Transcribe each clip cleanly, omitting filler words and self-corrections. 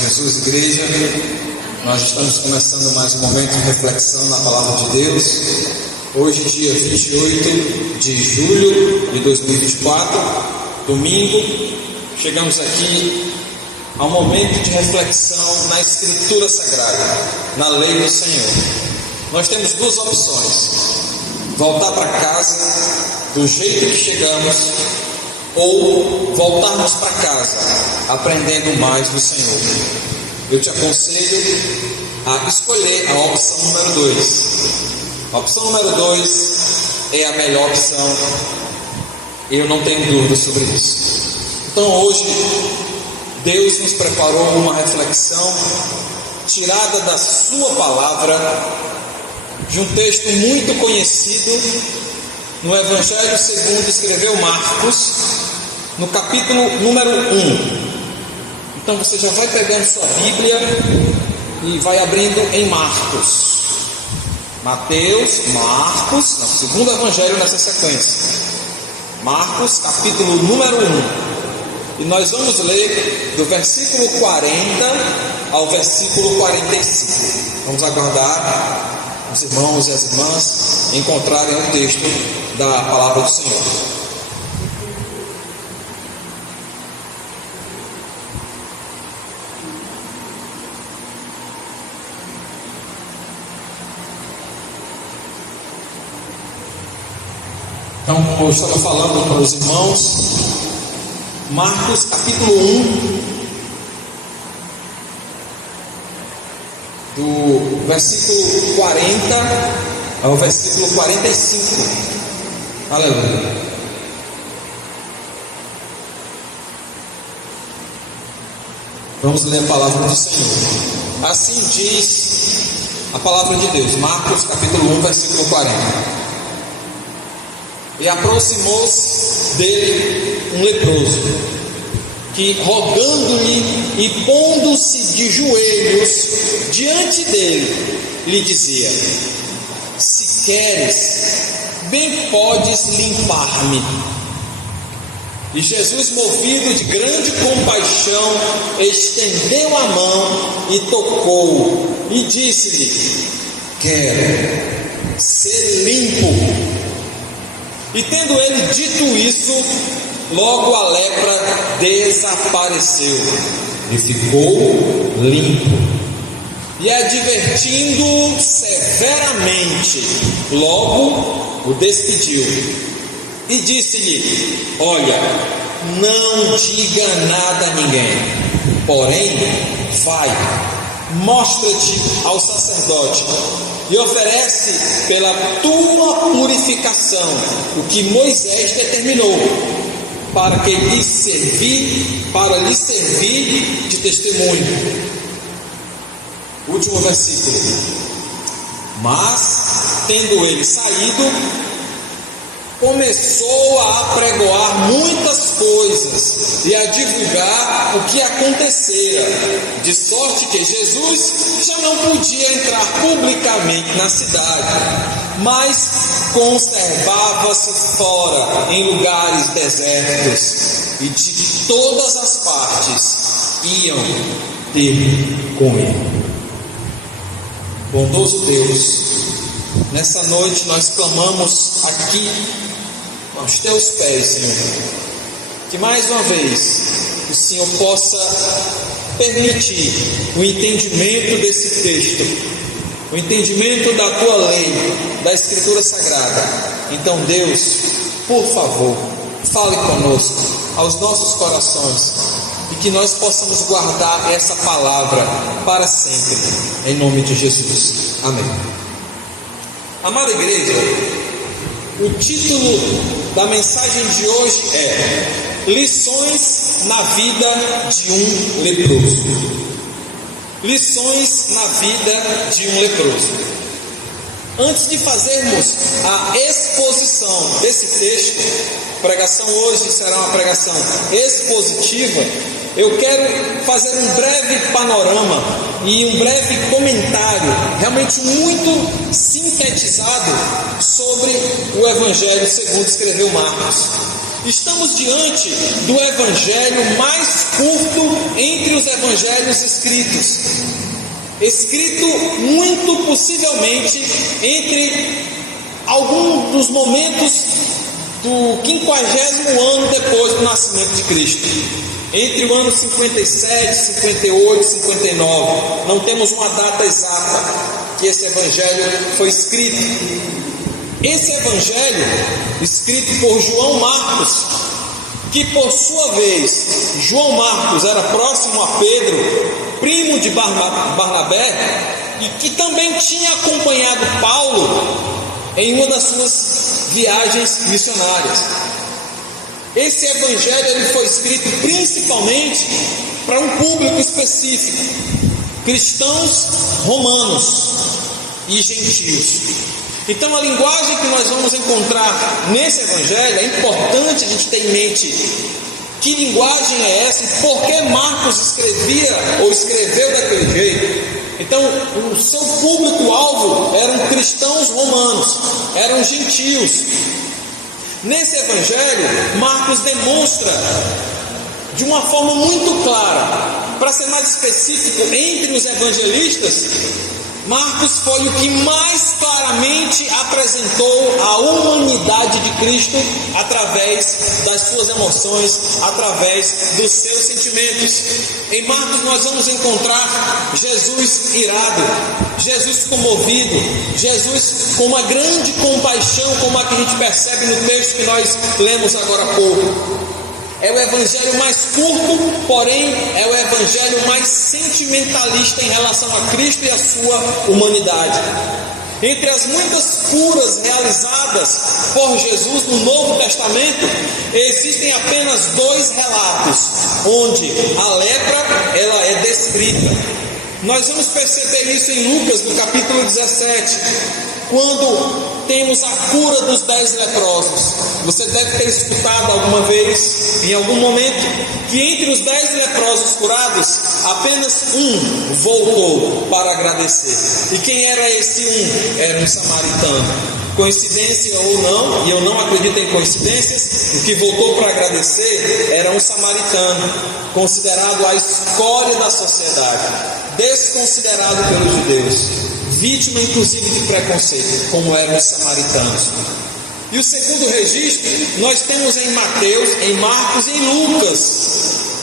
de Jesus, igreja, nós estamos começando mais um momento de reflexão na Palavra de Deus. Hoje, dia 28 de julho de 2024, domingo, chegamos aqui ao momento de reflexão na Escritura Sagrada, na Lei do Senhor. Nós temos duas opções: voltar para casa do jeito que chegamos, ou voltarmos para casa aprendendo mais do Senhor. Eu te aconselho a escolher a opção número 2. A opção número 2 é a melhor opção, eu não tenho dúvida sobre isso. Então hoje Deus nos preparou uma reflexão tirada da sua palavra, de um texto muito conhecido no Evangelho segundo escreveu Marcos, no capítulo número 1. Então você já vai pegando sua Bíblia e vai abrindo em Marcos. Mateus, Marcos, no segundo Evangelho nessa sequência. Marcos, capítulo número 1. E nós vamos ler do versículo 40 ao versículo 45. Vamos aguardar os irmãos e as irmãs encontrarem o texto da palavra do Senhor. Então, como eu estava falando para os irmãos, Marcos capítulo 1, do versículo 40 ao versículo 45. Aleluia. Vamos ler a palavra do Senhor. Assim diz a palavra de Deus, Marcos capítulo 1, versículo 40. E aproximou-se dele um leproso, que rogando-lhe e pondo-se de joelhos diante dele, lhe dizia: se queres, bem podes limpar-me. E Jesus, movido de grande compaixão, estendeu a mão e tocou, e disse-lhe: quero ser limpo. E tendo ele dito isso, logo a lepra desapareceu e ficou limpo. E advertindo severamente, logo o despediu. E disse-lhe: olha, não diga nada a ninguém, porém vai, mostra-te ao sacerdote e oferece pela tua purificação o que Moisés determinou, para lhe servir de testemunho. Último versículo. Mas, tendo ele saído, começou a apregoar muitas coisas e a divulgar o que acontecera, de sorte que Jesus já não podia entrar publicamente na cidade, mas conservava-se fora em lugares desertos, e de todas as partes iam ter com ele. Bondoso Deus, nessa noite nós clamamos aqui aos teus pés, Senhor, que mais uma vez o Senhor possa permitir o entendimento desse texto, o entendimento da tua lei, da Escritura Sagrada. Então, Deus, por favor, fale conosco, aos nossos corações, e que nós possamos guardar essa palavra para sempre, em nome de Jesus. Amém. Amada igreja, o título da mensagem de hoje é Lições na vida de um leproso. Lições na vida de um leproso. Antes de fazermos a exposição desse texto, a pregação hoje será uma pregação expositiva, eu quero fazer um breve panorama e um breve comentário, realmente muito sintetizado, sobre o Evangelho segundo escreveu Marcos. Estamos diante do evangelho mais curto entre os evangelhos escritos. Escrito muito possivelmente entre algum dos momentos do 50º ano depois do nascimento de Cristo. Entre o ano 57, 58, 59. Não temos uma data exata que esse evangelho foi escrito. Esse evangelho, escrito por João Marcos, que por sua vez, João Marcos era próximo a Pedro, primo de Barnabé, e que também tinha acompanhado Paulo em uma das suas viagens missionárias. Esse evangelho ele foi escrito principalmente para um público específico: cristãos romanos e gentios. Então a linguagem que nós vamos encontrar nesse evangelho, é importante a gente ter em mente que linguagem é essa e por que Marcos escrevia ou escreveu daquele jeito. Então o seu público-alvo eram cristãos romanos, eram gentios. Nesse evangelho, Marcos demonstra de uma forma muito clara, para ser mais específico, entre os evangelistas, Marcos foi o que mais claramente apresentou a humanidade de Cristo através das suas emoções, através dos seus sentimentos. Em Marcos nós vamos encontrar Jesus irado, Jesus comovido, Jesus com uma grande compaixão, como a que a gente percebe no texto que nós lemos agora há pouco. É o evangelho mais curto, porém é o evangelho mais sentimentalista em relação a Cristo e a sua humanidade. Entre as muitas curas realizadas por Jesus no Novo Testamento, existem apenas 2 relatos onde a lepra ela é descrita. Nós vamos perceber isso em Lucas, no capítulo 17, quando temos a cura dos 10 leprosos. Você deve ter escutado alguma vez, em algum momento, que entre os 10 leprosos curados, apenas um voltou para agradecer. E quem era esse um? Era um samaritano. Coincidência ou não, e eu não acredito em coincidências, o que voltou para agradecer era um samaritano, considerado a escória da sociedade, desconsiderado pelos judeus, vítima inclusive de preconceito, como eram os samaritanos. E o segundo registro nós temos em Mateus, em Marcos e em Lucas.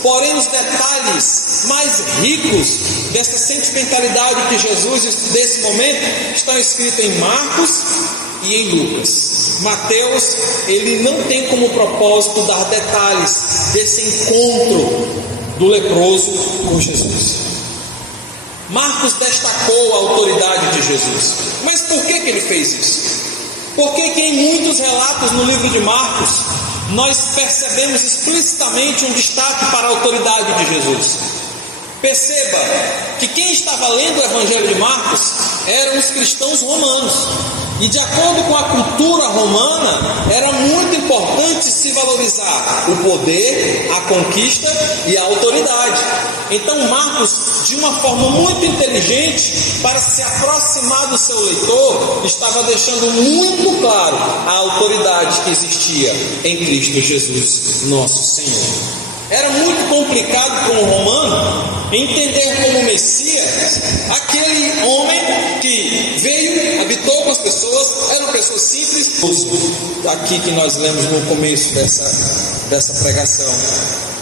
Porém os detalhes mais ricos dessa sentimentalidade de Jesus desse momento estão escritos em Marcos e em Lucas. Mateus, ele não tem como propósito dar detalhes desse encontro do leproso com Jesus. Marcos destacou a autoridade de Jesus. Mas por que ele fez isso? Porque em muitos relatos no livro de Marcos, nós percebemos explicitamente um destaque para a autoridade de Jesus. Perceba que quem estava lendo o Evangelho de Marcos eram os cristãos romanos. E de acordo com a cultura romana, era muito importante se valorizar o poder, a conquista e a autoridade. Então Marcos, de uma forma muito inteligente, para se aproximar do seu leitor, estava deixando muito claro a autoridade que existia em Cristo Jesus, nosso Senhor. Era muito complicado para um romano entender como Messias aquele homem que veio, habitou com as pessoas, eram pessoas simples. Aqui que nós lemos no começo dessa pregação.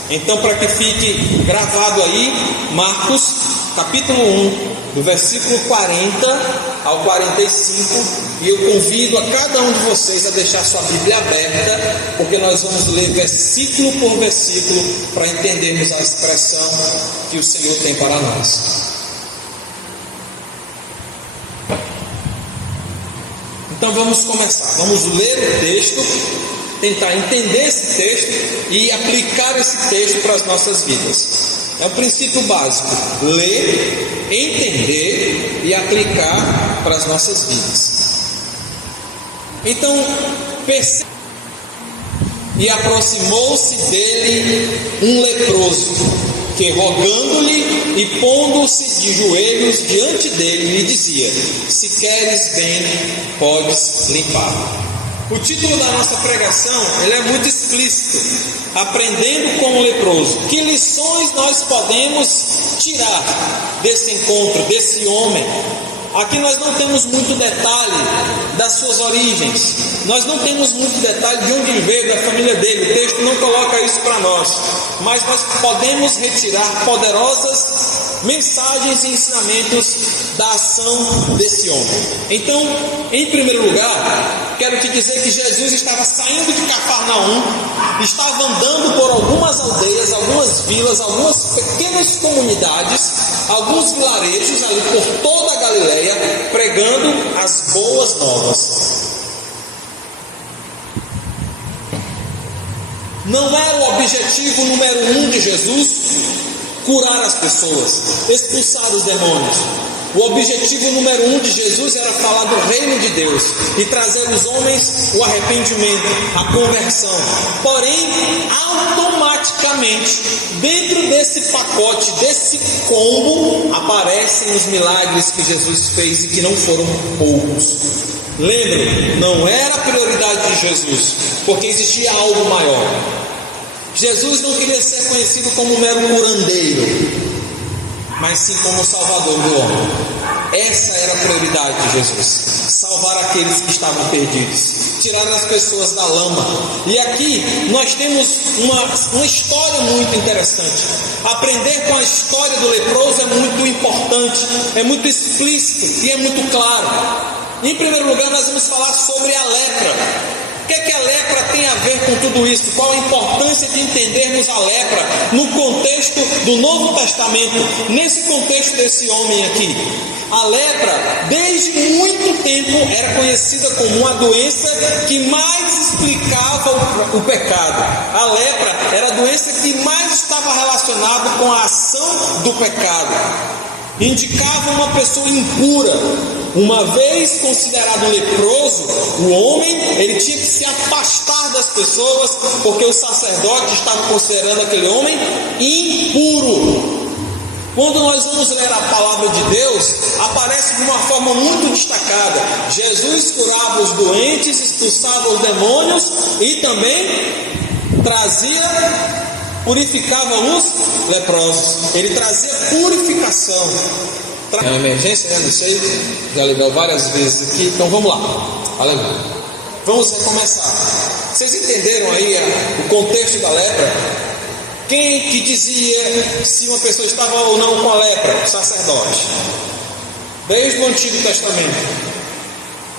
Então, para que fique gravado aí, Marcos capítulo 1, do versículo 40 ao 45, e eu convido a cada um de vocês a deixar sua Bíblia aberta, porque nós vamos ler versículo por versículo para entendermos a expressão que o Senhor tem para nós. Então vamos começar, vamos ler o texto, tentar entender esse texto e aplicar esse texto para as nossas vidas. É o princípio básico: ler, entender e aplicar para as nossas vidas. Então, perceba. E aproximou-se dele um leproso, que rogando-lhe e pondo-se de joelhos diante dele, lhe dizia: se queres bem, podes limpar. O título da nossa pregação, ele é muito explícito: aprendendo com o leproso. Que lições nós podemos tirar desse encontro, desse homem? Aqui nós não temos muito detalhe das suas origens, nós não temos muito detalhe de onde veio, da família dele. O texto não coloca isso para nós, mas nós podemos retirar poderosas mensagens e ensinamentos da ação desse homem. Então, em primeiro lugar, quero te dizer que Jesus estava saindo de Cafarnaum, estava andando por algumas aldeias, algumas vilas, algumas pequenas comunidades, alguns vilarejos ali por toda a Galileia, pregando as boas novas. Não era o objetivo número 1 de Jesus curar as pessoas, expulsar os demônios. O objetivo número 1 de Jesus era falar do reino de Deus e trazer os homens o arrependimento, a conversão. Porém, automaticamente, dentro desse pacote, desse combo, aparecem os milagres que Jesus fez e que não foram poucos. Lembre, não era a prioridade de Jesus, porque existia algo maior. Jesus não queria ser conhecido como um mero curandeiro, mas sim como o salvador do homem. Essa era a prioridade de Jesus: salvar aqueles que estavam perdidos, tirar as pessoas da lama. E aqui nós temos uma história muito interessante. Aprender com a história do leproso é muito importante, é muito explícito e é muito claro. Em primeiro lugar, nós vamos falar sobre a lepra. O que é que a lepra tem a ver com tudo isso? Qual a importância de entendermos a lepra no contexto do Novo Testamento, nesse contexto desse homem aqui? A lepra, desde muito tempo, era conhecida como uma doença que mais explicava o pecado. A lepra era a doença que mais estava relacionada com a ação do pecado. Indicava uma pessoa impura. Uma vez considerado leproso, o homem, ele tinha que se afastar das pessoas, porque o sacerdote estava considerando aquele homem impuro. Quando nós vamos ler a palavra de Deus, aparece de uma forma muito destacada: Jesus curava os doentes, expulsava os demônios e também purificava os leprosos. Ele trazia purificação. É uma emergência, né? Não sei, já ligou várias vezes aqui, então vamos lá. Aleluia. Vamos recomeçar. Vocês entenderam aí o contexto da lepra? Quem que dizia se uma pessoa estava ou não com a lepra? O sacerdote. Desde o Antigo Testamento.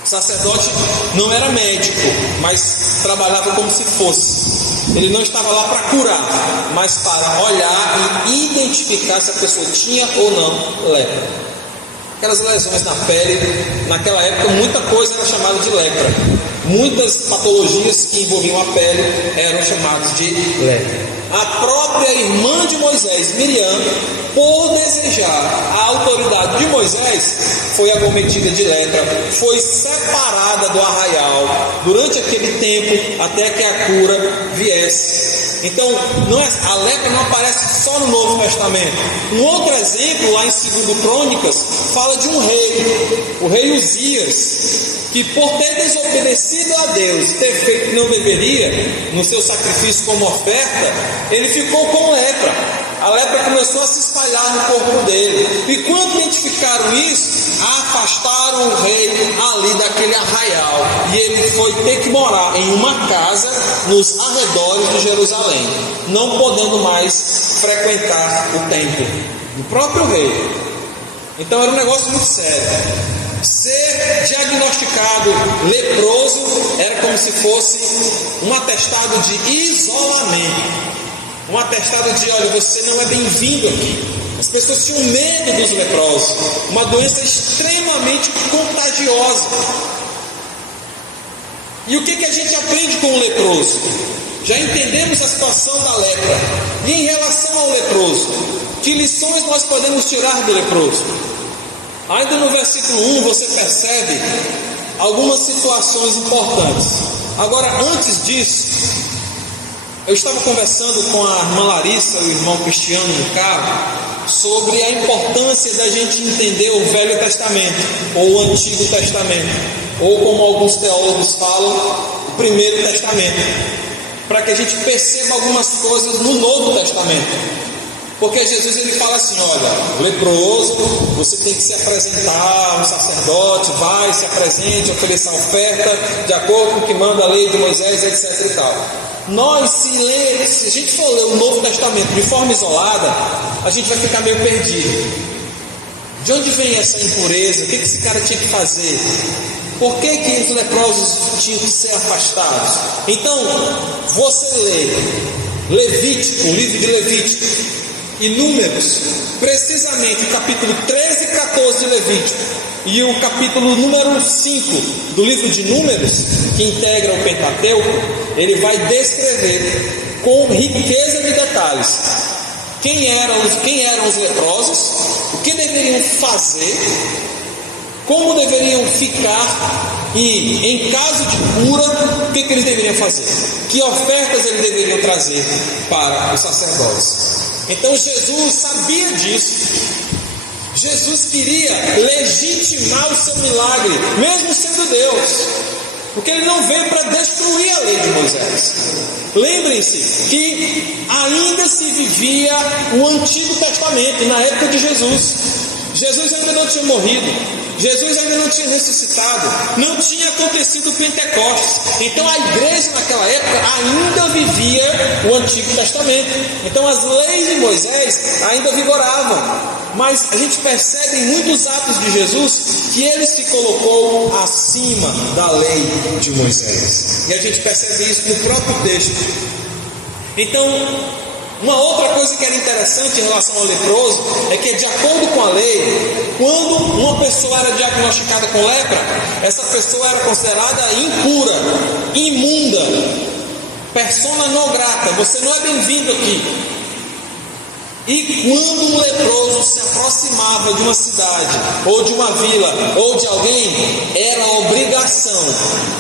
O sacerdote não era médico, mas trabalhava como se fosse. Ele não estava lá para curar, mas para olhar e identificar se a pessoa tinha ou não lepra. Aquelas lesões na pele, naquela época muita coisa era chamada de lepra. Muitas patologias que envolviam a pele eram chamadas de lepra. A própria irmã de Moisés, Miriam, por desejar a autoridade de Moisés, foi acometida de lepra, foi separada do arraial durante aquele tempo até que a cura viesse. Então, a lepra não aparece só no Novo Testamento. Um outro exemplo, lá em 2 Crônicas, fala de um rei, o rei Uzias, que por ter desobedecido a Deus, ter feito o que não deveria no seu sacrifício como oferta, ele ficou com lepra. A lepra começou a se espalhar no corpo dele. E quando identificaram isso, afastaram o rei ali daquele arraial. E ele foi ter que morar em uma casa nos arredores de Jerusalém, não podendo mais frequentar o templo do próprio rei. Então era um negócio muito sério. Ser diagnosticado leproso era como se fosse um atestado de isolamento. Um atestado de: olha, você não é bem-vindo aqui. As pessoas tinham medo dos leprosos. Uma doença extremamente contagiosa. E o que a gente aprende com o leproso? Já entendemos a situação da lepra. E em relação ao leproso, que lições nós podemos tirar do leproso? Ainda no versículo 1 você percebe algumas situações importantes. Agora, antes disso, eu estava conversando com a irmã Larissa e o irmão Cristiano no carro sobre a importância da gente entender o Velho Testamento ou o Antigo Testamento, ou como alguns teólogos falam, Primeiro Testamento, para que a gente perceba algumas coisas no Novo Testamento. Porque Jesus ele fala assim: olha, leproso, você tem que se apresentar, um sacerdote, vai, se apresente, ofereça a oferta, de acordo com o que manda a lei de Moisés, etc. e tal. Nós, se a gente for ler o Novo Testamento de forma isolada, a gente vai ficar meio perdido. De onde vem essa impureza? O que esse cara tinha que fazer? Por que os leprosos tinham que ser afastados? Então, você lê Levítico, o livro de Levítico, e Números, precisamente o capítulo 13 e 14 de Levítico, e o capítulo número 5 do livro de Números, que integra o Pentateuco, ele vai descrever com riqueza de detalhes quem eram os leprosos, o que deveriam fazer, como deveriam ficar, e em caso de cura, o que eles deveriam fazer, que ofertas eles deveriam trazer para os sacerdotes. Então Jesus sabia disso. Jesus queria legitimar o seu milagre, mesmo sendo Deus, porque ele não veio para destruir a lei de Moisés. Lembrem-se que ainda se vivia o Antigo Testamento na época de Jesus. Jesus ainda não tinha morrido, Jesus ainda não tinha ressuscitado, não tinha acontecido o Pentecostes. Então a igreja naquela época ainda vivia o Antigo Testamento. Então as leis de Moisés ainda vigoravam. Mas a gente percebe em muitos atos de Jesus que ele se colocou acima da lei de Moisés. E a gente percebe isso no próprio texto. Então, uma outra coisa que era interessante em relação ao leproso é que, de acordo com a lei, quando uma pessoa era diagnosticada com lepra, essa pessoa era considerada impura, imunda, persona non grata, você não é bem-vindo aqui. E quando um leproso se aproximava de uma cidade, ou de uma vila, ou de alguém, era obrigação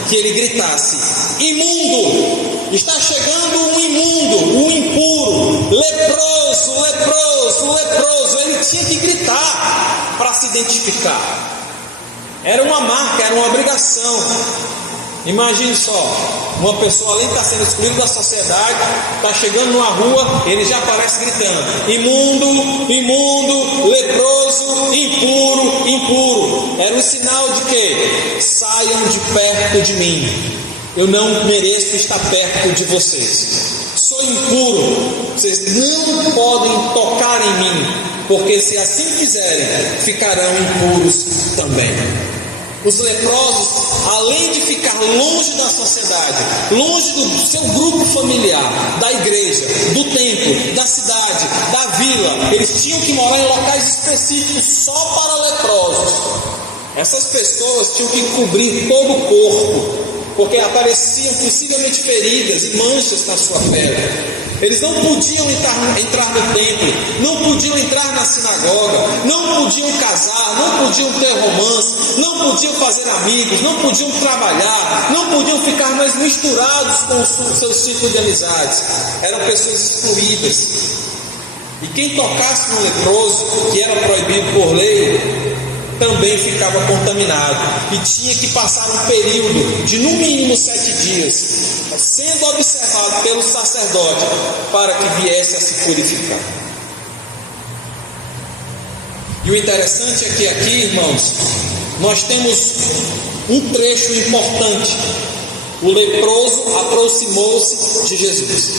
que ele gritasse: imundo! Está chegando um imundo, um impuro, leproso, leproso, leproso. Ele tinha que gritar para se identificar. Era uma marca, era uma obrigação. Imagine só, uma pessoa além de estar sendo excluída da sociedade, está chegando numa rua, ele já aparece gritando: imundo, imundo, leproso, impuro, impuro. Era um sinal de que saiam de perto de mim, eu não mereço estar perto de vocês, sou impuro, vocês não podem tocar em mim, porque se assim fizerem, ficarão impuros também. Os leprosos, além de ficar longe da sociedade, longe do seu grupo familiar, da igreja, do templo, da cidade, da vila, eles tinham que morar em locais específicos só para leprosos. Essas pessoas tinham que cobrir todo o corpo, porque apareciam possivelmente feridas e manchas na sua pele. Eles não podiam entrar no templo, não podiam entrar na sinagoga, não podiam casar, não podiam ter romance, não podiam fazer amigos, não podiam trabalhar, não podiam ficar mais misturados com o seu ciclo de amizades. Eram pessoas excluídas. E quem tocasse no leproso, que era proibido por lei, também ficava contaminado e tinha que passar um período de no mínimo 7 dias sendo observado pelo sacerdote para que viesse a se purificar. E o interessante é que aqui, irmãos, nós temos um trecho importante. O leproso aproximou-se de Jesus.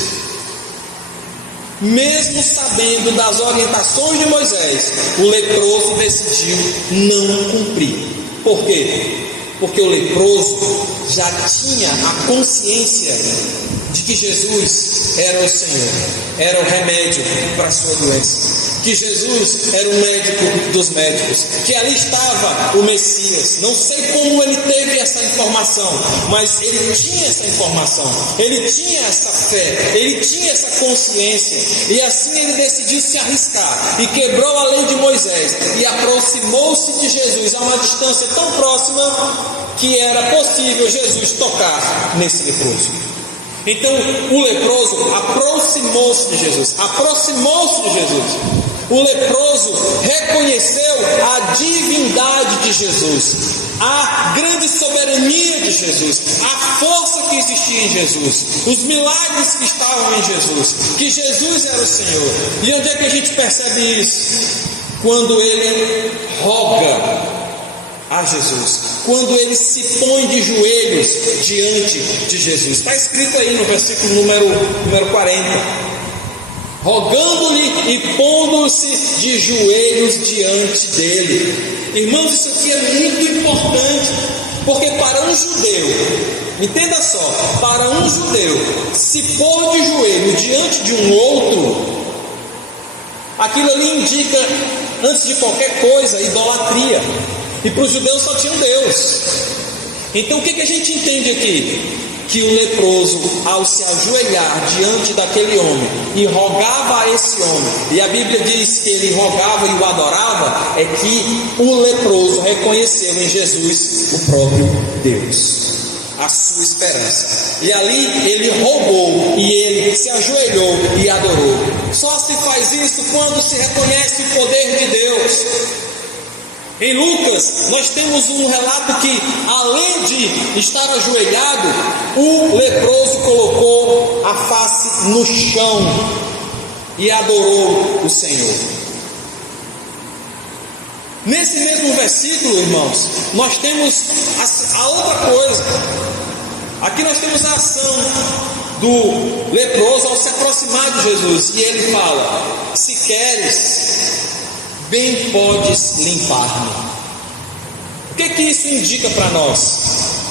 Mesmo sabendo das orientações de Moisés, o leproso decidiu não cumprir. Por quê? Porque o leproso já tinha a consciência de que Jesus era o Senhor, era o remédio para a sua doença, que Jesus era o médico dos médicos, que ali estava o Messias. Não sei como ele teve essa informação, mas ele tinha essa informação, ele tinha essa fé, ele tinha essa consciência, e assim ele decidiu se arriscar, e quebrou a lei de Moisés, e aproximou-se de Jesus a uma distância tão próxima, que era possível Jesus tocar nesse leproso. Então o leproso aproximou-se de Jesus, O leproso reconheceu a divindade de Jesus. a grande soberania de Jesus, a força que existia em Jesus, os milagres que estavam em Jesus, que Jesus era o Senhor. E onde é que a gente percebe isso? Quando ele roga a Jesus, quando ele se põe de joelhos diante de Jesus. Está escrito aí no versículo número 40. Rogando-lhe e pondo-se de joelhos diante dele. Irmãos, isso aqui é muito importante, porque para um judeu, entenda só, para um judeu se pôr de joelho diante de um outro, aquilo ali indica, antes de qualquer coisa, idolatria. E para os judeus só tinha um Deus. Então o que a gente entende aqui? Que o leproso, ao se ajoelhar diante daquele homem e rogava a esse homem, e a Bíblia diz que ele rogava e o adorava, é que o leproso reconheceu em Jesus o próprio Deus, a sua esperança. E ali ele rogou e ele se ajoelhou e adorou. Só se faz isso quando se reconhece o poder de Deus. Em Lucas, nós temos um relato que, além de estar ajoelhado, o leproso colocou a face no chão e adorou o Senhor. Nesse mesmo versículo, irmãos, nós temos a outra coisa. Aqui nós temos a ação do leproso ao se aproximar de Jesus, e ele fala: se queres, bem podes limpar-me. O que isso indica para nós?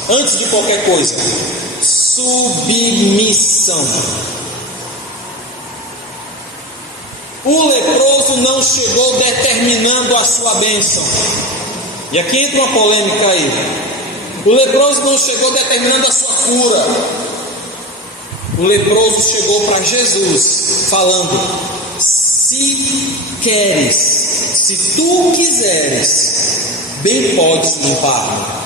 Antes de qualquer coisa, submissão. O leproso não chegou determinando a sua bênção. E aqui entra uma polêmica aí. O leproso não chegou determinando a sua cura. O leproso chegou para Jesus falando: se queres, se tu quiseres, bem podes limpar-me.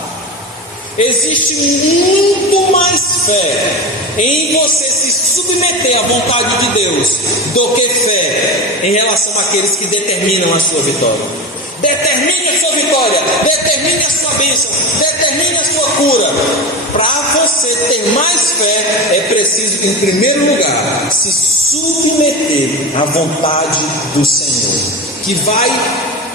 Existe muito mais fé em você se submeter à vontade de Deus do que fé em relação àqueles que determinam a sua vitória. Determine a sua vitória, determine a sua bênção, determine a sua cura. Para você ter mais fé, é preciso, em primeiro lugar, se submeter à vontade do Senhor, que vai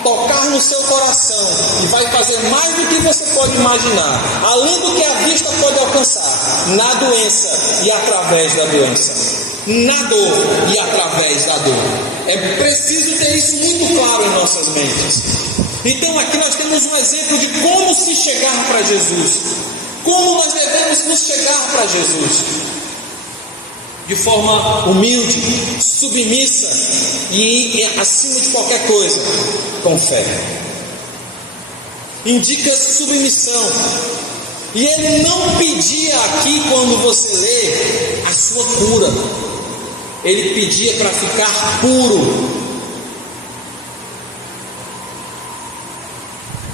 tocar no seu coração e vai fazer mais do que você pode imaginar, além do que a vista pode alcançar, na doença e através da doença, na dor e através da dor. É preciso ter isso muito claro em nossas mentes. Então aqui nós temos um exemplo de como se chegar para Jesus, como nós devemos nos chegar para Jesus, de forma humilde, submissa e, acima de qualquer coisa, com fé. Indica submissão. E ele não pedia aqui, quando você lê, a sua cura. Ele pedia para ficar puro.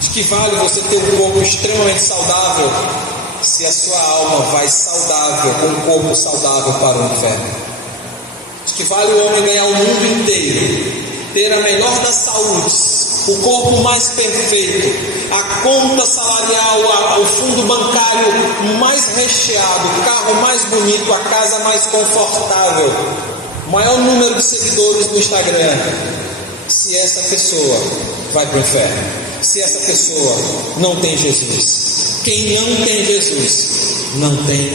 De que vale você ter um corpo extremamente saudável se a sua alma vai saudável, com um corpo saudável para o inferno? De que vale o homem ganhar o mundo inteiro, ter a melhor das saúdes, o corpo mais perfeito, a conta salarial, o fundo bancário mais recheado, o carro mais bonito, a casa mais confortável, o maior número de seguidores no Instagram, se essa pessoa vai para o inferno, se essa pessoa não tem Jesus? Quem não tem Jesus não tem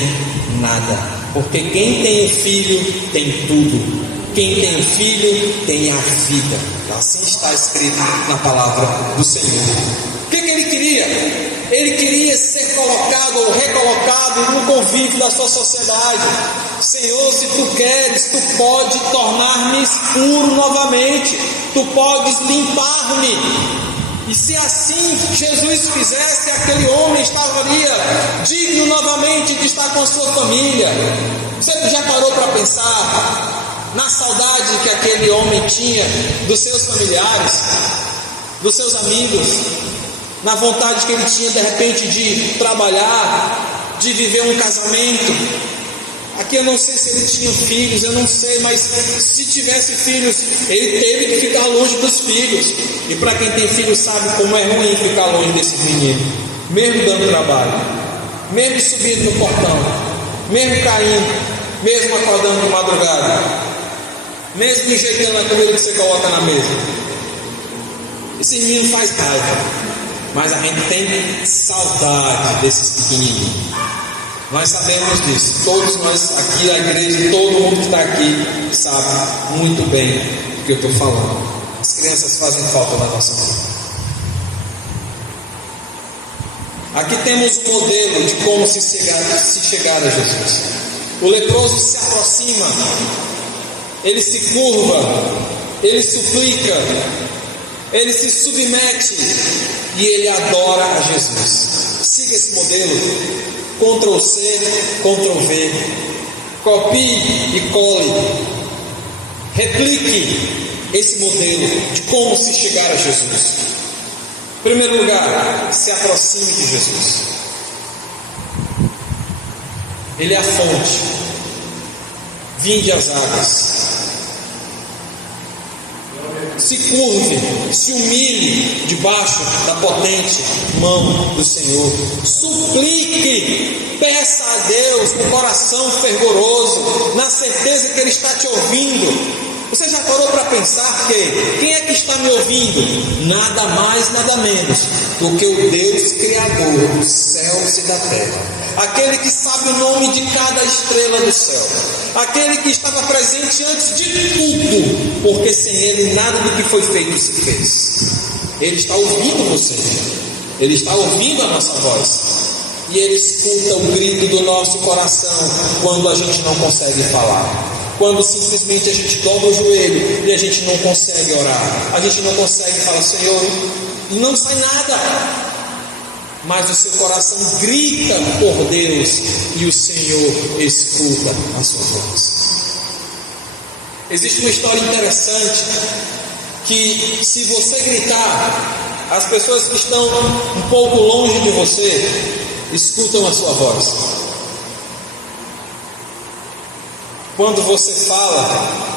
nada, porque quem tem o Filho tem tudo. Quem tem o Filho tem a vida. Assim está escrito na palavra do Senhor. O que ele queria? Ele queria ser colocado ou recolocado no convívio da sua sociedade. Senhor, se tu queres, tu pode tornar-me puro novamente, tu podes limpar-me. E se assim Jesus fizesse, aquele homem estaria digno novamente de estar com a sua família. Você já parou para pensar na saudade que aquele homem tinha dos seus familiares, dos seus amigos, na vontade que ele tinha de repente de trabalhar, de viver um casamento? Aqui eu não sei se ele tinha filhos, eu não sei, mas se tivesse filhos, ele teve que ficar longe dos filhos. E para quem tem filhos sabe como é ruim ficar longe desses meninos. mesmo dando trabalho, mesmo subindo no portão, mesmo caindo, mesmo acordando de madrugada, mesmo enjeitando a comida que você coloca na mesa. Esse menino faz raiva, mas a gente tem saudade desses pequenininhos. Nós sabemos disso, todos nós aqui na igreja, todo mundo que está aqui sabe muito bem do que eu estou falando. As crianças fazem falta na nossa vida. Aqui temos um modelo de como se chegar a Jesus. O leproso se aproxima, ele se curva, ele suplica, ele se submete e ele adora a Jesus. Siga esse modelo. Ctrl+C, Ctrl+V. Copie e cole. Replique esse modelo de como se chegar a Jesus. Em primeiro lugar, se aproxime de Jesus. Ele é a fonte. Vinde às águas. Se curve, se humilhe debaixo da potente mão do Senhor. Suplique, peça a Deus com coração fervoroso, na certeza que Ele está te ouvindo. Você já parou para pensar que quem é que está me ouvindo? Nada mais, nada menos do que o Deus Criador dos céus e da terra. Aquele que sabe o nome de cada estrela do céu. Aquele que estava presente antes de tudo, porque sem Ele nada do que foi feito se fez. Ele está ouvindo você. Ele está ouvindo a nossa voz. E Ele escuta o grito do nosso coração quando a gente não consegue falar. Quando simplesmente a gente dobra o joelho e a gente não consegue orar. A gente não consegue falar, Senhor, não sai nada. Mas o seu coração grita por Deus e o Senhor escuta a sua voz. Existe uma história interessante que, se você gritar, as pessoas que estão um pouco longe de você escutam a sua voz. Quando você fala,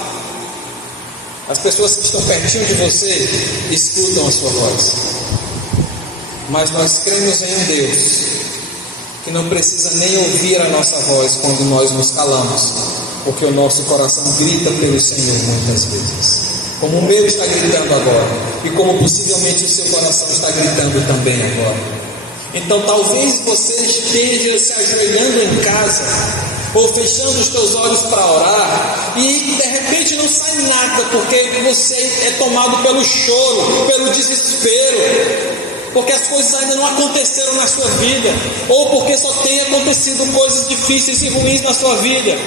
as pessoas que estão pertinho de você escutam a sua voz. Mas nós cremos em um Deus que não precisa nem ouvir a nossa voz quando nós nos calamos, porque o nosso coração grita pelo Senhor muitas vezes, como o meu está gritando agora, e como possivelmente o seu coração está gritando também agora. Então talvez você esteja se ajoelhando em casa, ou fechando os teus olhos para orar, e de repente não sai nada, porque você é tomado pelo choro, pelo desespero, porque as coisas ainda não aconteceram na sua vida, ou porque só tem acontecido coisas difíceis e ruins na sua vida.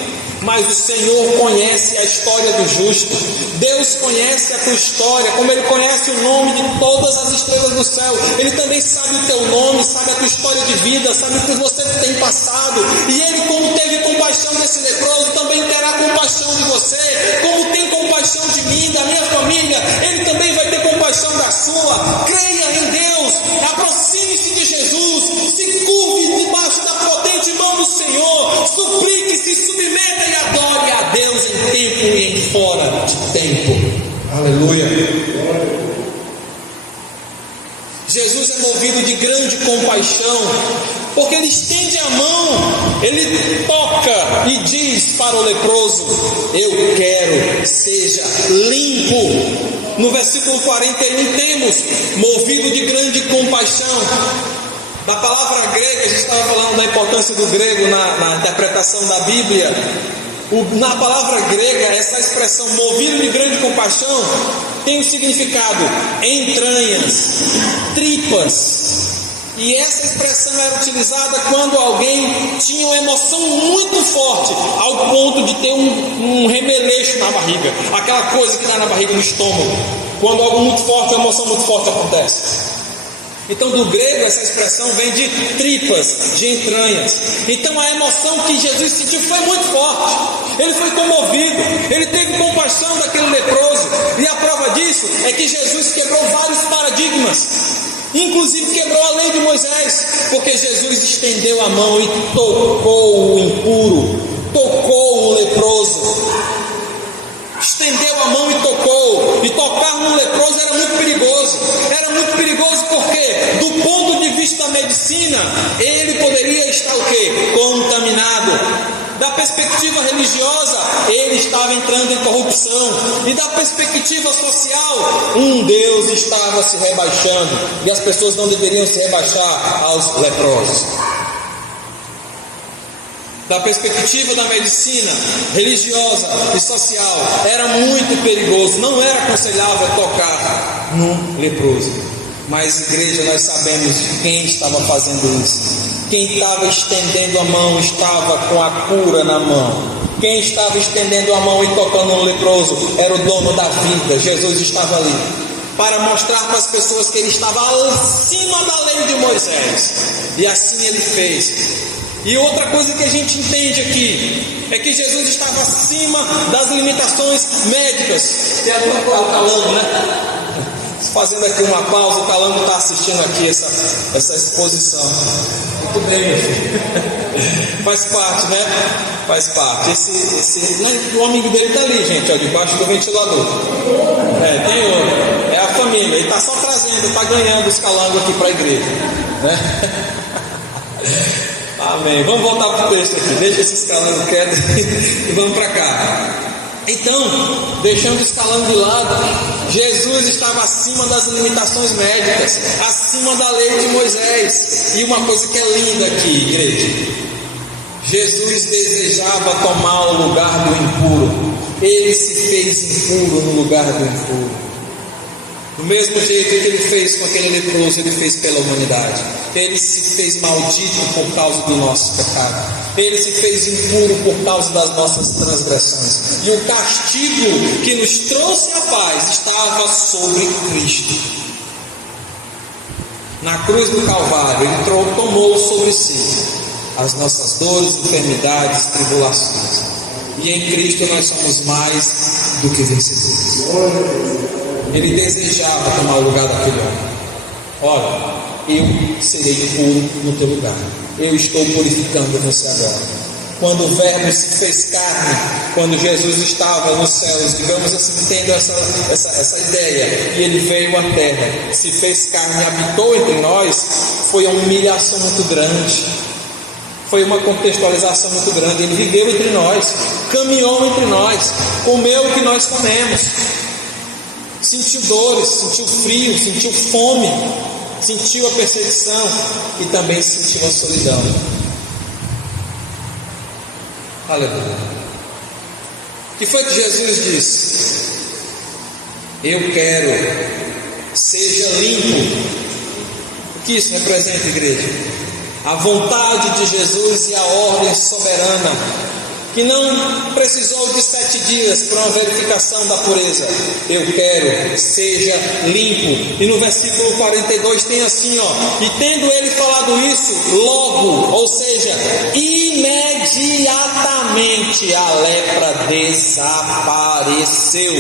Mas o Senhor conhece a história do justo. Deus conhece a tua história, como Ele conhece o nome de todas as estrelas do céu. Ele também sabe o teu nome, sabe a tua história de vida, sabe o que você tem passado. E Ele, como teve compaixão desse leproso, também terá compaixão de você. Como tem compaixão de mim, da minha família, Ele também vai ter compaixão da sua. Creia em Deus, aproxime-se de Jesus, se curve debaixo da potente mão do Senhor, suplique, se submeta e adore a Deus em tempo e em fora de tempo. Aleluia. Jesus é movido de grande compaixão, porque Ele estende a mão, Ele toca e diz para o leproso: eu quero, seja limpo. No versículo 41 temos, movido de grande compaixão. Da palavra grega, a gente estava falando da importância do grego na interpretação da Bíblia. Na palavra grega, essa expressão movido de grande compaixão tem o significado entranhas, tripas. E essa expressão era utilizada quando alguém tinha uma emoção muito forte, ao ponto de ter um remeleixo na barriga, aquela coisa que está na barriga, no estômago. Quando algo muito forte, uma emoção muito forte acontece. Então, do grego, essa expressão vem de tripas, de entranhas. Então, a emoção que Jesus sentiu foi muito forte. Ele foi comovido, ele teve compaixão daquele leproso. E a prova disso é que Jesus quebrou vários paradigmas, inclusive quebrou a lei de Moisés, porque Jesus estendeu a mão e tocou o impuro, tocou o leproso. Estendeu a mão e tocou. E tocar no leproso era muito perigoso. Era muito perigoso porque, do ponto de vista da medicina, medicina, ele poderia estar o quê? Contaminado. Da perspectiva religiosa, ele estava entrando em corrupção. E da perspectiva social, um Deus estava se rebaixando. E as pessoas não deveriam se rebaixar aos leprosos. Da perspectiva da medicina religiosa e social, era muito perigoso, não era aconselhável tocar num leproso. Mas, igreja, nós sabemos quem estava fazendo isso. Quem estava estendendo a mão estava com a cura na mão. Quem estava estendendo a mão e tocando no leproso era o dono da vida. Jesus estava ali para mostrar para as pessoas que ele estava acima da lei de Moisés. E assim ele fez. E outra coisa que a gente entende aqui é que Jesus estava acima das limitações médicas. E agora o Calango, né? Fazendo aqui uma pausa, o Calango está assistindo aqui essa exposição. Muito bem, meu filho. Faz parte, né? Faz parte. O amigo dele está ali, gente, ó, debaixo do ventilador. Tem outro. É a família. Ele está só trazendo, está ganhando os calangos aqui para a igreja. Né? Amém. Vamos voltar para o texto aqui. Deixa esses calangos quietos e vamos para cá. Então, deixando os calangos de lado, Jesus estava acima das limitações médicas, acima da lei de Moisés. E uma coisa que é linda aqui, igreja: Jesus desejava tomar o lugar do impuro. Ele se fez impuro no lugar do impuro. Do mesmo jeito que ele fez com aquele leproso, ele fez pela humanidade. Ele se fez maldito por causa do nosso pecado. Ele se fez impuro por causa das nossas transgressões. E o castigo que nos trouxe a paz estava sobre Cristo. Na cruz do Calvário, ele tomou sobre si as nossas dores, enfermidades, tribulações. E em Cristo nós somos mais do que vencedores. Ele desejava tomar o lugar daquele homem. Olha, eu serei puro no teu lugar. Eu estou purificando você agora. Quando o Verbo se fez carne, quando Jesus estava nos céus, digamos assim, tendo essa ideia, e ele veio à terra, se fez carne, habitou entre nós, foi uma humilhação muito grande. Foi uma contextualização muito grande. Ele viveu entre nós, caminhou entre nós, comeu o que nós comemos. Sentiu dores, sentiu frio, sentiu fome, sentiu a perseguição e também sentiu a solidão. Aleluia. O que foi que Jesus disse? Eu quero, seja limpo. O que isso representa, igreja? A vontade de Jesus e a ordem soberana, que não precisou de 7 dias para uma verificação da pureza. Eu quero, seja limpo. E no versículo 42 tem assim, e tendo ele falado isso, logo, ou seja, imediatamente a lepra desapareceu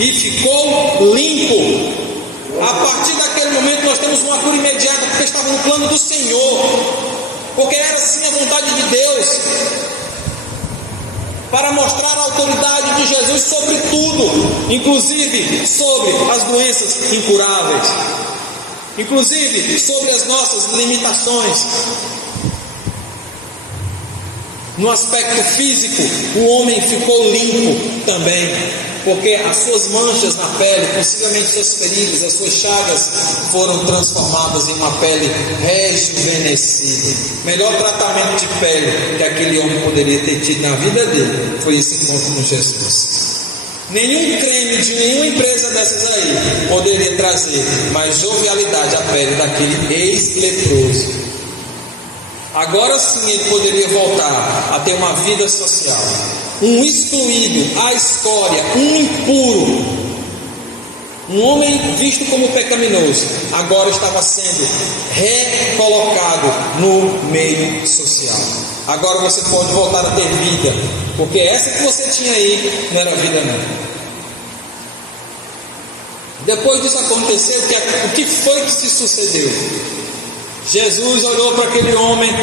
e ficou limpo. A partir daquele momento nós temos uma cura imediata, porque estava no plano do Senhor, porque era assim a vontade de Deus, para mostrar a autoridade de Jesus sobre tudo, inclusive sobre as doenças incuráveis, inclusive sobre as nossas limitações. No aspecto físico, o homem ficou limpo também, porque as suas manchas na pele, possivelmente suas feridas, as suas chagas foram transformadas em uma pele rejuvenescida. Melhor tratamento de pele que aquele homem poderia ter tido na vida dele foi esse encontro com Jesus. Nenhum creme de nenhuma empresa dessas aí poderia trazer mais jovialidade à pele daquele ex-leproso. Agora sim ele poderia voltar a ter uma vida social. Um excluído, a escória, um impuro, um homem visto como pecaminoso, agora estava sendo recolocado no meio social. Agora você pode voltar a ter vida, porque essa que você tinha aí não era vida não. Depois disso acontecer, o que foi que se sucedeu? Jesus olhou para aquele homem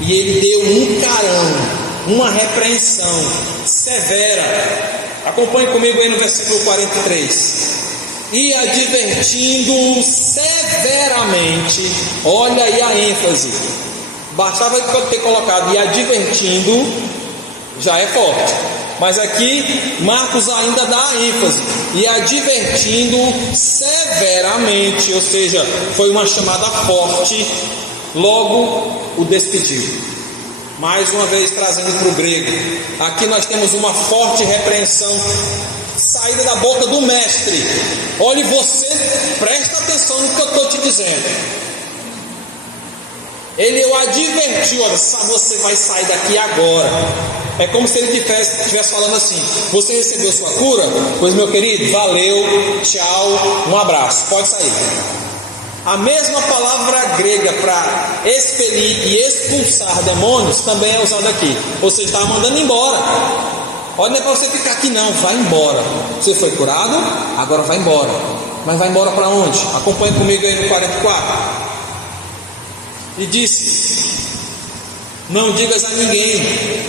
e ele deu um carão, uma repreensão severa. Acompanhe comigo aí no versículo 43. e advertindo severamente. Olha aí a ênfase. Bastava ter colocado e advertindo, já é forte. Mas aqui Marcos ainda dá ênfase, e advertindo severamente, ou seja, foi uma chamada forte, logo o despediu. Mais uma vez trazendo para o grego, aqui nós temos uma forte repreensão, saída da boca do mestre. Olhe, você presta atenção no que eu estou te dizendo. Ele o advertiu: olha, você vai sair daqui agora. É como se ele estivesse falando assim: você recebeu sua cura? Pois, meu querido, valeu, tchau, um abraço, pode sair. A mesma palavra grega para expelir e expulsar demônios também é usada aqui. Você está mandando embora. Olha, não é para você ficar aqui não, vai embora. Você foi curado, agora vai embora. Mas vai embora para onde? Acompanhe comigo aí no 44. E disse: não digas a ninguém,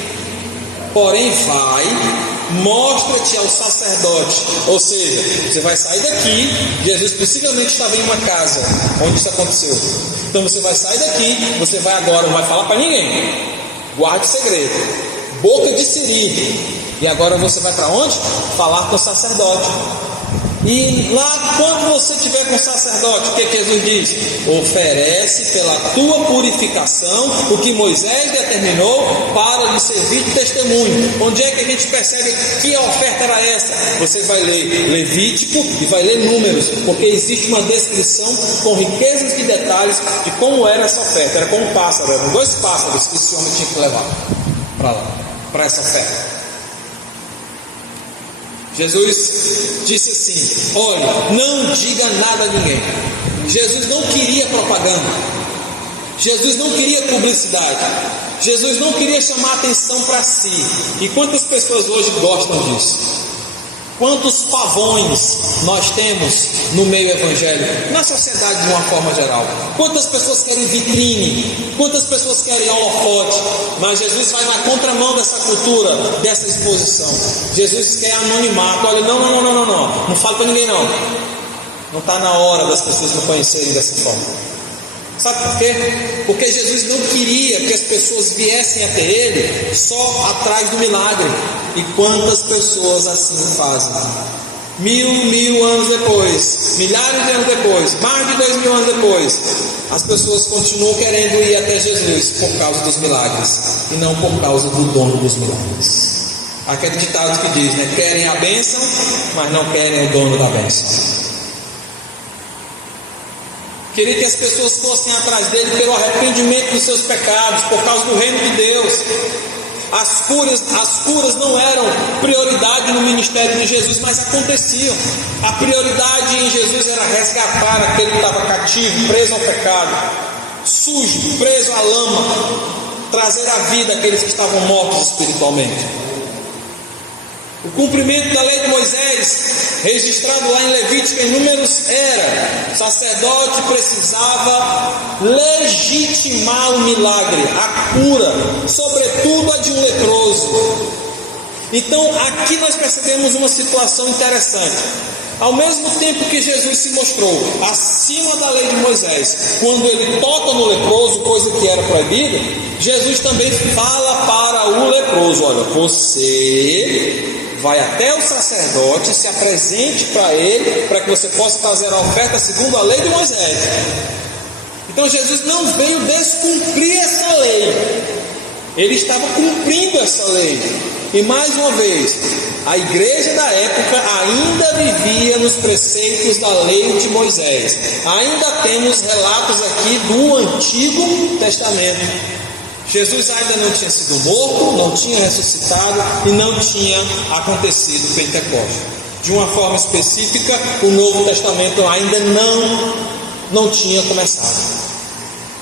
porém vai, mostra-te ao sacerdote. Ou seja, você vai sair daqui. Jesus possivelmente estava em uma casa onde isso aconteceu. Então você vai sair daqui, você vai agora, não vai falar para ninguém, guarde o segredo, boca de siri. E agora você vai para onde? Falar com o sacerdote. E lá, quando você estiver com o sacerdote, o que Jesus diz? Oferece pela tua purificação o que Moisés determinou para lhe servir de testemunho. Onde é que a gente percebe que a oferta era essa? Você vai ler Levítico e vai ler Números, porque existe uma descrição com riquezas de detalhes de como era essa oferta. Era como um pássaro, eram 2 pássaros que esse homem tinha que levar para lá, para essa oferta. Jesus disse assim: olha, não diga nada a ninguém. Jesus não queria propaganda, Jesus não queria publicidade, Jesus não queria chamar atenção para si. E quantas pessoas hoje gostam disso? Quantos pavões nós temos no meio evangélico, na sociedade de uma forma geral? Quantas pessoas querem vitrine? Quantas pessoas querem holofote? Mas Jesus vai na contramão dessa cultura, dessa exposição. Jesus quer anonimato. Olha, não fale para ninguém não. Não está na hora das pessoas me conhecerem dessa forma. Sabe por quê? Porque Jesus não queria que as pessoas viessem até Ele só atrás do milagre. E quantas pessoas assim fazem? 1000 anos depois, milhares de anos depois, mais de 2000 anos depois, as pessoas continuam querendo ir até Jesus por causa dos milagres e não por causa do dono dos milagres. Aquele ditado que diz, né? Querem a bênção, mas não querem o dono da bênção. Queria que as pessoas fossem atrás dele pelo arrependimento dos seus pecados, por causa do reino de Deus. As curas não eram prioridade no ministério de Jesus, mas aconteciam. A prioridade em Jesus era resgatar aquele que estava cativo, preso ao pecado, sujo, preso à lama, trazer à vida aqueles que estavam mortos espiritualmente. O cumprimento da lei de Moisés, registrado lá em Levítico, em Números, era: o sacerdote precisava legitimar o milagre, a cura, sobretudo a de um leproso. Então aqui nós percebemos uma situação interessante. Ao mesmo tempo que Jesus se mostrou acima da lei de Moisés, quando ele toca no leproso, coisa que era proibida, Jesus também fala para o leproso: olha, você vai até o sacerdote, se apresente para ele, para que você possa fazer a oferta segundo a lei de Moisés. Então Jesus não veio descumprir essa lei, ele estava cumprindo essa lei. E mais uma vez, a igreja da época ainda vivia nos preceitos da lei de Moisés. Ainda temos relatos aqui do Antigo Testamento. Jesus ainda não tinha sido morto, não tinha ressuscitado e não tinha acontecido o Pentecostes. De uma forma específica, o Novo Testamento ainda não tinha começado.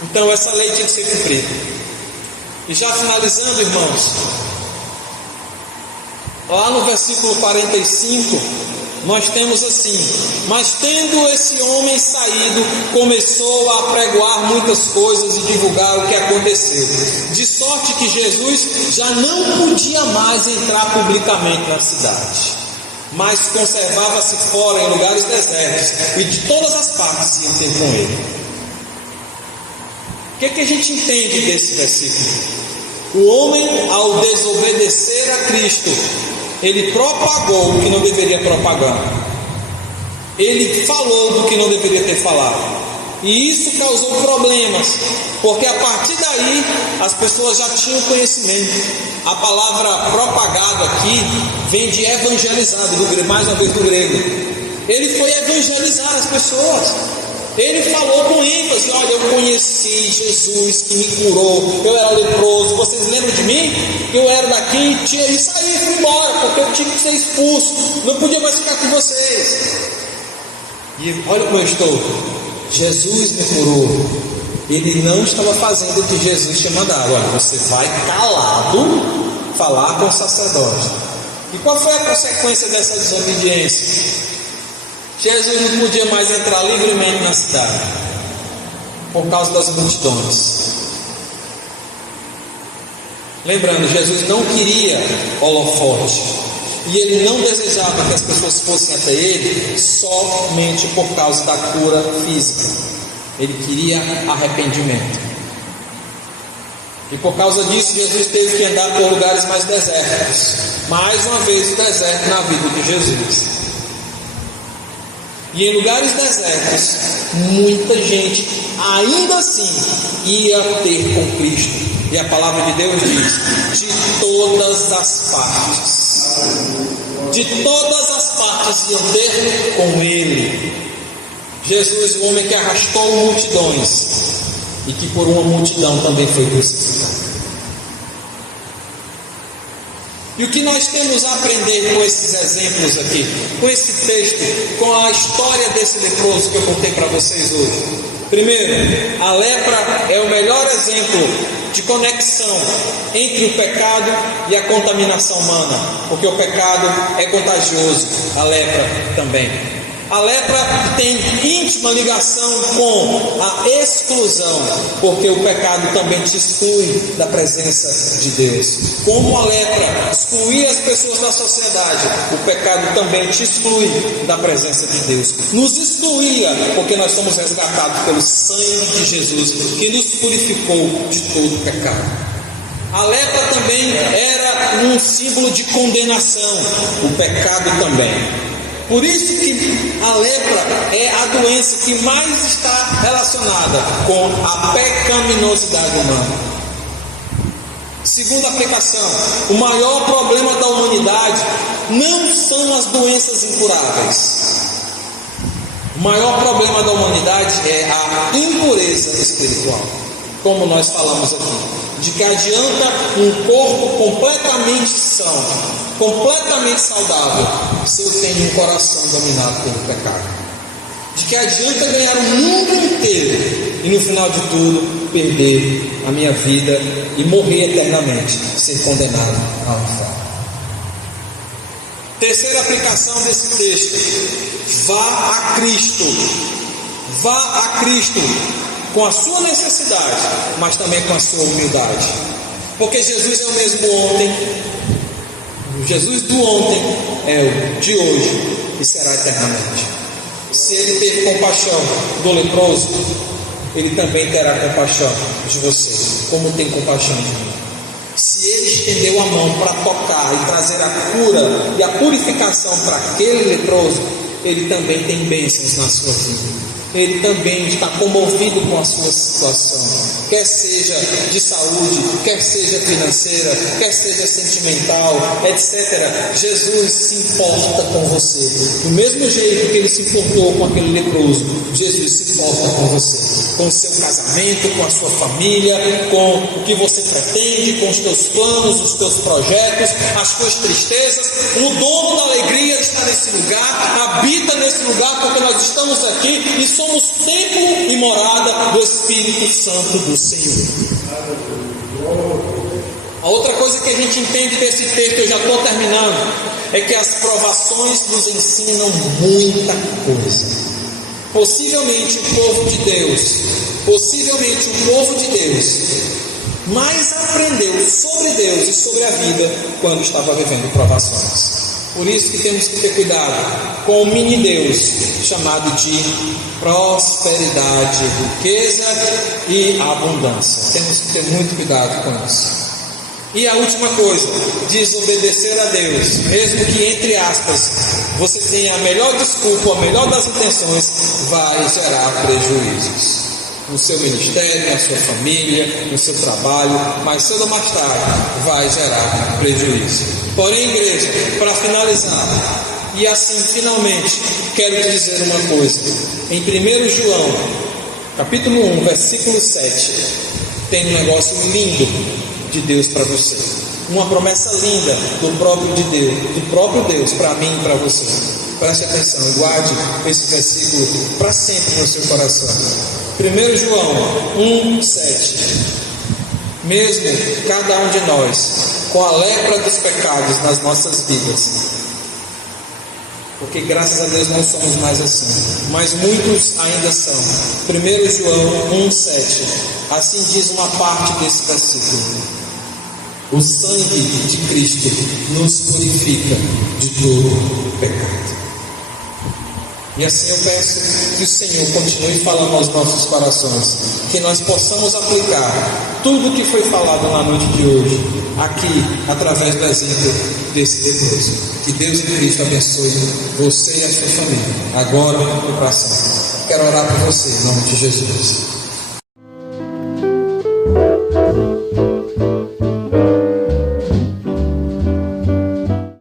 Então essa lei tinha que ser cumprida. E já finalizando, irmãos, lá no versículo 45, nós temos assim: mas tendo esse homem saído, começou a apregoar muitas coisas e divulgar o que aconteceu, de sorte que Jesus já não podia mais entrar publicamente na cidade. mas conservava-se fora em lugares desertos, e de todas as partes iam ter com ele. O que a gente entende desse versículo? O homem, ao desobedecer a Cristo, ele propagou o que não deveria propagar. Ele falou do que não deveria ter falado. E isso causou problemas, porque a partir daí as pessoas já tinham conhecimento. A palavra propagado aqui vem de evangelizado, mais uma vez do grego. Ele foi evangelizar as pessoas. Ele falou com ênfase: olha, eu conheci Jesus que me curou, eu era leproso, vocês lembram de mim? Eu era daqui, e saí, fui embora, porque eu tinha que ser expulso, não podia mais ficar com vocês. E olha como eu estou. Jesus me curou. Ele não estava fazendo o que Jesus tinha mandado. Olha, você vai calado falar com o sacerdote. E qual foi a consequência dessa desobediência? Jesus não podia mais entrar livremente na cidade por causa das multidões. Lembrando, Jesus não queria holofote, e ele não desejava que as pessoas fossem até ele somente por causa da cura física. Ele queria arrependimento. E por causa disso, Jesus teve que andar por lugares mais desertos. Mais uma vez o deserto na vida de Jesus. E em lugares desertos, muita gente ainda assim ia ter com Cristo. E a palavra de Deus diz: de todas as partes. De todas as partes iam ter com Ele. Jesus, o homem que arrastou multidões e que por uma multidão também foi crucificado. E o que nós temos a aprender com esses exemplos aqui, com esse texto, com a história desse leproso que eu contei para vocês hoje? Primeiro, a lepra é o melhor exemplo de conexão entre o pecado e a contaminação humana, porque o pecado é contagioso, a lepra também. A lepra tem íntima ligação com a exclusão, porque o pecado também te exclui da presença de Deus. Como a lepra excluía as pessoas da sociedade, o pecado também te exclui da presença de Deus. Nos excluía, porque nós somos resgatados pelo sangue de Jesus, que nos purificou de todo o pecado. A lepra também era um símbolo de condenação, o pecado também. Por isso que a lepra é a doença que mais está relacionada com a pecaminosidade humana. Segunda aplicação: o maior problema da humanidade não são as doenças incuráveis. O maior problema da humanidade é a impureza espiritual, como nós falamos aqui. De que adianta um corpo completamente são, completamente saudável, se eu tenho um coração dominado pelo pecado? De que adianta ganhar o mundo inteiro e no final de tudo perder a minha vida e morrer eternamente, ser condenado ao inferno? Terceira aplicação desse texto: vá a Cristo. Vá a Cristo com a sua necessidade, mas também com a sua humildade. Porque Jesus é o mesmo ontem. O Jesus do ontem é o de hoje e será eternamente. Se ele teve compaixão do leproso, ele também terá compaixão de você, como tem compaixão de mim. Se ele estendeu a mão para tocar e trazer a cura e a purificação para aquele leproso, ele também tem bênçãos na sua vida. Ele também está comovido com a sua situação, quer seja de saúde, quer seja financeira, quer seja sentimental, etc. Jesus se importa com você. Do mesmo jeito que ele se importou com aquele leproso, Jesus se importa com você, com o seu casamento, com a sua família, com o que você pretende, com os teus planos, os teus projetos, as tuas tristezas. O dono da alegria está nesse lugar, habita nesse lugar, porque nós estamos aqui e somos templo e morada do Espírito Santo do Senhor. A outra coisa que a gente entende desse texto, eu já estou terminando, é que as provações nos ensinam muita coisa. Possivelmente o povo de Deus mais aprendeu sobre Deus e sobre a vida quando estava vivendo provações. Por isso que temos que ter cuidado com o mini Deus chamado de prosperidade, riqueza e abundância. Temos que ter muito cuidado com isso. E a última coisa, desobedecer a Deus, mesmo que, entre aspas, você tenha a melhor desculpa, a melhor das intenções, vai gerar prejuízos no seu ministério, na sua família, no seu trabalho, mas cedo ou mais tarde vai gerar prejuízo. Porém, igreja, para finalizar, e assim finalmente, quero te dizer uma coisa. Em 1 João, capítulo 1, versículo 7, tem um negócio lindo de Deus para você. Uma promessa linda do próprio Deus para mim e para você. Preste atenção e guarde esse versículo para sempre no seu coração. 1 João 1, 7. Mesmo cada um de nós com a lepra dos pecados nas nossas vidas, porque graças a Deus não somos mais assim, mas muitos ainda são. 1 João 1, 7. Assim diz uma parte desse versículo: o sangue de Cristo nos purifica de todo pecado. E assim eu peço que o Senhor continue falando aos nossos corações, que nós possamos aplicar tudo o que foi falado na noite de hoje, aqui, através do exemplo desse Deus. Que Deus em Cristo abençoe você e a sua família, agora e para sempre. Quero orar por você, em nome de Jesus.